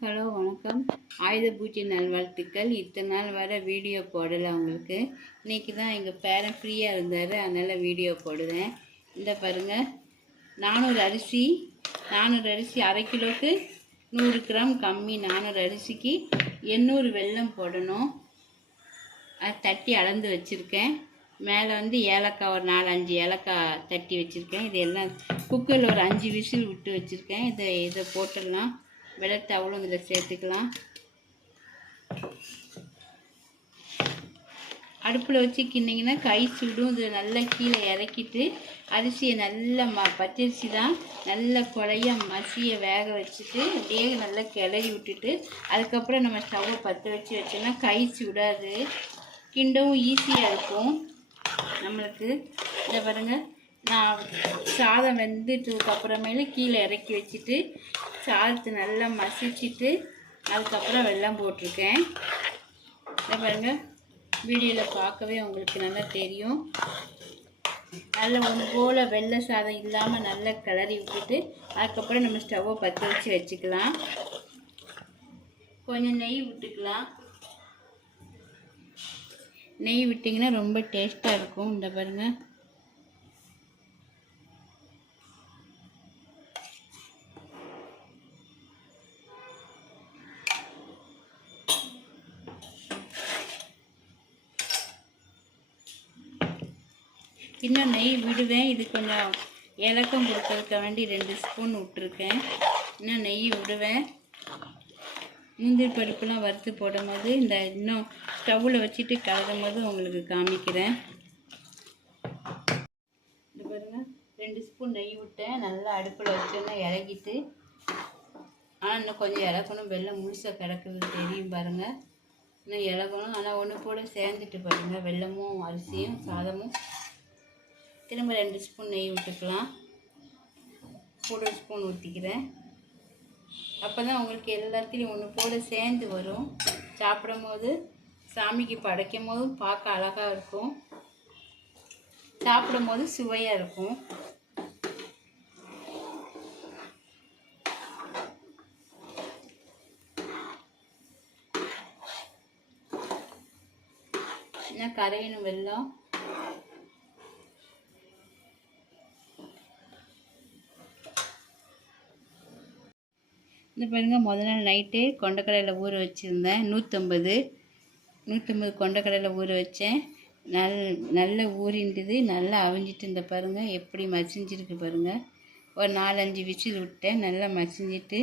Hello வணக்கம். ஆயுத பூஜை நல்வாழ்த்துக்கள். இத்தனை நாள் வர வீடியோ போடலை உங்களுக்கு. இன்றைக்கி தான் எங்கள் பேரன் ஃப்ரீயாக இருந்தார், அதனால் வீடியோ போடுவேன். இந்த பாருங்கள், 400 அரிசி அரை கிலோவுக்கு 100 கிராம் கம்மி. 400 அரிசிக்கு 800 வெல்லம் போடணும். அது தட்டி அளந்து வச்சுருக்கேன். மேலே வந்து ஏலக்காய் ஒரு 4-5 ஏலக்காய் தட்டி வச்சுருக்கேன். இது எல்லாம் குக்கரில் ஒரு 5 விசில் விட்டு வச்சுருக்கேன். இதை போட்டுடலாம். வெள்ளத்தை அவ்வளோ இதில் சேர்த்துக்கலாம். அடுப்பில் வச்சு கிண்டிங்கன்னா கை சுடும். இதை நல்லா கீழே இறக்கிட்டு அரிசியை நல்லா பச்சரிசி தான் நல்லா குழைய மசிய வேக வச்சுட்டு அப்படியே நல்லா கிளறி விட்டுட்டு அதுக்கப்புறம் நம்ம ஸ்டவ்வை பற்ற வச்சோன்னா கை சுடாது, கிண்டவும் ஈஸியாக இருக்கும் நம்மளுக்கு. இதை பாருங்கள், நான் சாதம் வெந்துட்டதுக்கு அப்புறமேல கீழே இறக்கி வச்சுட்டு சாதத்தை நல்லா மசிச்சுட்டு அதுக்கப்புறம் வெல்லம் போட்டிருக்கேன். இதை பாருங்கள், வீடியோவில் பார்க்கவே உங்களுக்கு நல்லா தெரியும். நல்லா ஒன்று போல் வெள்ளை சாதம் இல்லாமல் நல்லா கிளறி விட்டுட்டு அதுக்கப்புறம் நம்ம ஸ்டவ்வை பற்ற வச்சு வச்சுக்கலாம். கொஞ்சம் நெய் விட்டுக்கலாம். நெய் விட்டிங்கன்னா ரொம்ப டேஸ்ட்டாக இருக்கும். இந்த பாருங்கள், இன்னும் நெய் விடுவேன். இது கொஞ்சம் இலக்கம் கொடுக்கறதுக்க வேண்டி 2 ஸ்பூன் விட்டுருக்கேன். இன்னும் நெய் விடுவேன். முந்திரி பருப்புலாம் வறுத்து போடும் போது இன்னும் ஸ்டவ்வில் வச்சுட்டு கலரும் போது உங்களுக்கு காமிக்கிறேன். இது பாருங்கள், 2 ஸ்பூன் நெய் விட்டேன். நல்லா அடுப்பில் வச்சோன்னா இறக்கிட்டு, ஆனால் இன்னும் கொஞ்சம் இறக்கணும். வெள்ளம் முழுசாக கிடக்குறது தெரியும் பாருங்கள். இன்னும் இறக்கணும். ஆனால் ஒன்று போல் சேர்ந்துட்டு பாருங்கள், வெள்ளமும் அரிசியும் சாதமும். திரும்ப 2 ஸ்பூன் நெய் விட்டுக்கலாம். கூட 1 ஸ்பூன் ஊற்றிக்கிறேன். அப்போ தான் உங்களுக்கு எல்லாத்துலேயும் ஒன்று போல் சேர்ந்து வரும். சாப்பிடும் போது சாமிக்கு படைக்கும் போதும் பார்க்க அழகாக இருக்கும், சாப்பிடும் போது சுவையாக இருக்கும். இன்னும் கரையணும் வெல்லம். இந்த பாருங்கள், முதல் நாள் நைட்டே கொண்டக்கடலையில் ஊற வச்சுருந்தேன். 150 கொண்டக்கடலையில் ஊற வச்சேன். நல்ல ஊறின்றது, நல்லா அவிஞ்சிட்டு. இந்த பாருங்கள் எப்படி மசிஞ்சிருக்கு பாருங்கள். ஒரு 4-5 விசில் விட்டேன். நல்லா மசிஞ்சிட்டு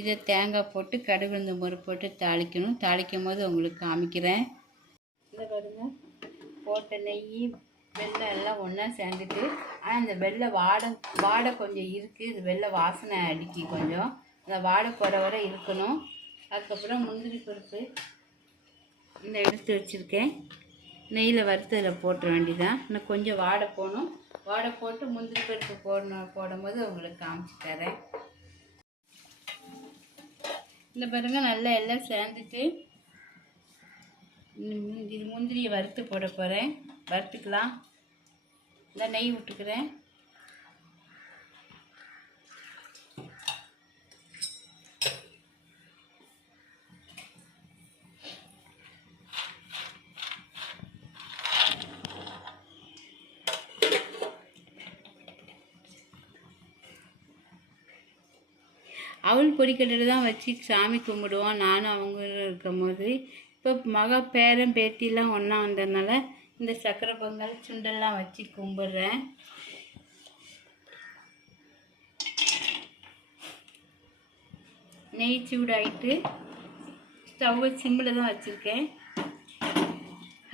இதை தேங்காய் போட்டு கடுகு உளுந்தம் பருப்பு போட்டு தாளிக்கணும். தாளிக்கும் போது உங்களுக்கு காமிக்கிறேன். இந்த பாருங்கள், போட்ட நெய் வெள்ளம் எல்லாம் ஒன்றா சேர்ந்துட்டு, ஆனால் இந்த வெள்ளை வாடை கொஞ்சம் இருக்குது. இது வெள்ளை வாசனை அடிக்கி கொஞ்சம். அந்த வாடை குறை வர இருக்கணும். அதுக்கப்புறம் முந்திரி பருப்பு இந்த எடுத்து வச்சுருக்கேன். நெய்யில் வறுத்ததில் போட்டுற வேண்டியதான். இன்னும் கொஞ்சம் வாடை போகணும். வாடை போட்டு முந்திரி பருப்பு போடும்போது உங்களுக்கு காமிச்சு தரேன். இந்த பாருங்கள், நல்லா எல்லாம் சேர்ந்துட்டு இது முந்திரியை வறுத்து போட போகிறேன். வறுத்துக்கலாம். இந்த நெய் விட்டுக்கிறேன். அவள் பொரிக்கடையில் தான் வச்சு சாமி கும்பிடுவோம். நானும் அவங்க இருக்கும் போது. இப்போ பேரன் பேத்திலாம் ஒன்றா வந்ததுனால இந்த சக்கரை பொங்கல் சுண்டெல்லாம் வச்சு கும்பிட்றேன். நெய் சூடாயிட்டு ஸ்டவ்வை சிம்மில் தான் வச்சுருக்கேன்.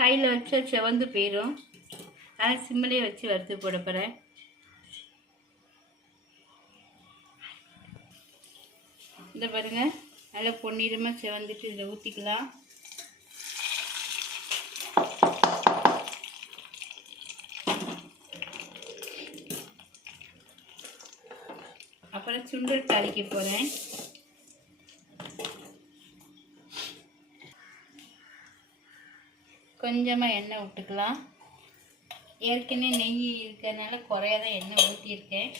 ஹையில் வச்சா செவந்து போயிடும். அதனால் சிம்மிலே வச்சு வறுத்து போட போகிறேன். இந்த பாருங்கள், நல்லா பொன்னிறமாக செவந்துட்டு இதில் ஊற்றிக்கலாம். அப்புறம் சுண்டல் தாளிக்க போகிறேன். கொஞ்சமாக எண்ணெய் விட்டுக்கலாம். ஏற்கனவே நெய் இருக்கிறதுனால குறையாத எண்ணெய் ஊற்றியிருக்கேன்.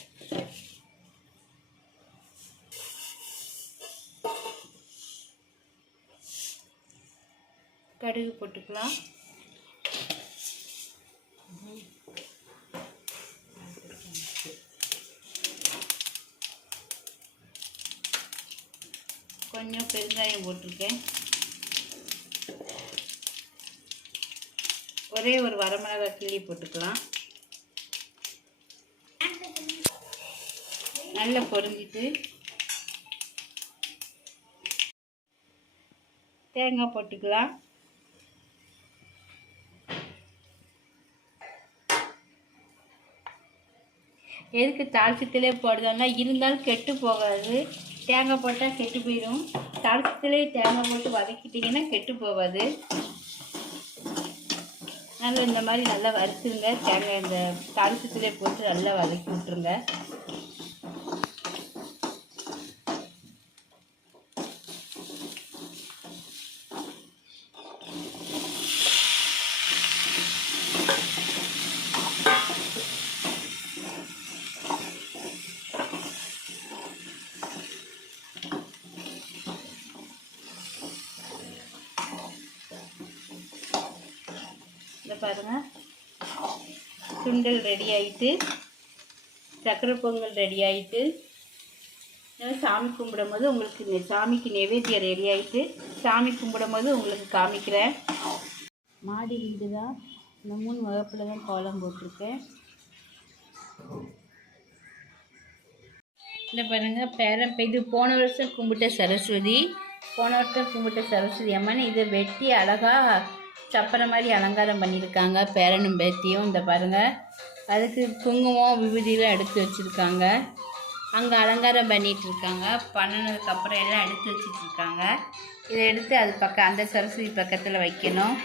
கடுகு போட்டுக்கலாம். கொஞ்சம் பெருங்காயம் போட்டிருக்கேன். ஒரே ஒரு வரமிளகாய் கிள்ளி போட்டுக்கலாம். நல்லா பொரிஞ்சிட்டு தேங்காய் போட்டுக்கலாம். எதுக்கு தாளிச்சத்திலே போடுறதுன்னா இருந்தாலும் கெட்டு போகாது. தேங்காய் போட்டால் கெட்டு போயிடும். தாளிச்சத்திலே தேங்காய் போட்டு வதக்கிட்டிங்கன்னா கெட்டு போகாது. நல்லா இந்த மாதிரி நல்லா வறுத்துருங்க. தேங்காய் இந்த தாளிச்சத்திலே போட்டு நல்லா வதக்கி விட்ருங்க. இதை பாருங்கள், சுண்டல் ரெடி ஆகிட்டு, சக்கரை பொங்கல் ரெடி ஆகிட்டு, சாமி கும்பிடும் போது உங்களுக்கு சாமிக்கு நைவேத்தியம் ரெடி ஆகிட்டு சாமி கும்பிடும் போது உங்களுக்கு காமிக்கிறேன். மாடி வீடு தான். இந்த 3 வகுப்பில் தான் கோலம் போட்டிருக்கேன். இந்த பாருங்கள், இது போன வருஷம் கும்பிட்ட சரஸ்வதி. அம்மன் இதை வெட்டி அழகாக சப்பரை மாதிரி அலங்காரம் பண்ணியிருக்காங்க. பேரனும் பேத்தியும் இந்த பாருங்கள், அதுக்கு குங்குமம் விபூதியெலாம் எடுத்து வச்சுருக்காங்க. அங்கே அலங்காரம் பண்ணிகிட்ருக்காங்க. பண்ணினதுக்கப்புறம் எல்லாம் எடுத்து வச்சிட்ருக்காங்க. இதை எடுத்து அது பக்கம் அந்த சரஸ்வதி பக்கத்தில் வைக்கணும்.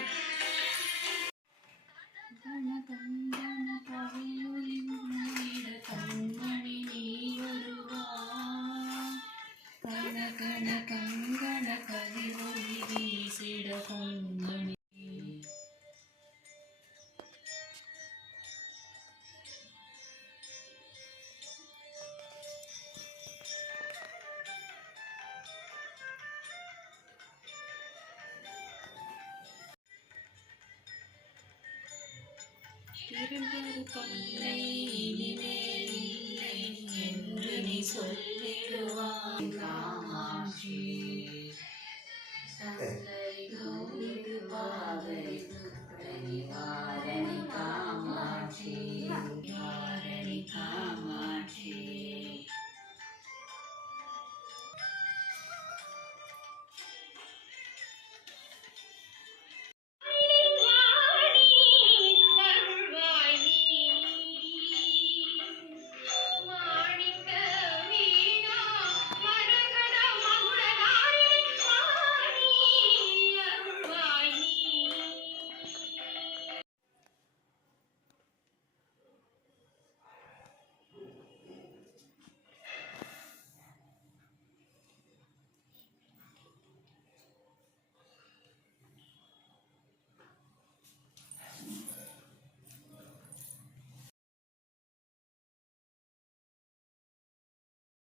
இரண்டொரு தொல்லை இனிமேல் இல்லை என்று நீ சொல்.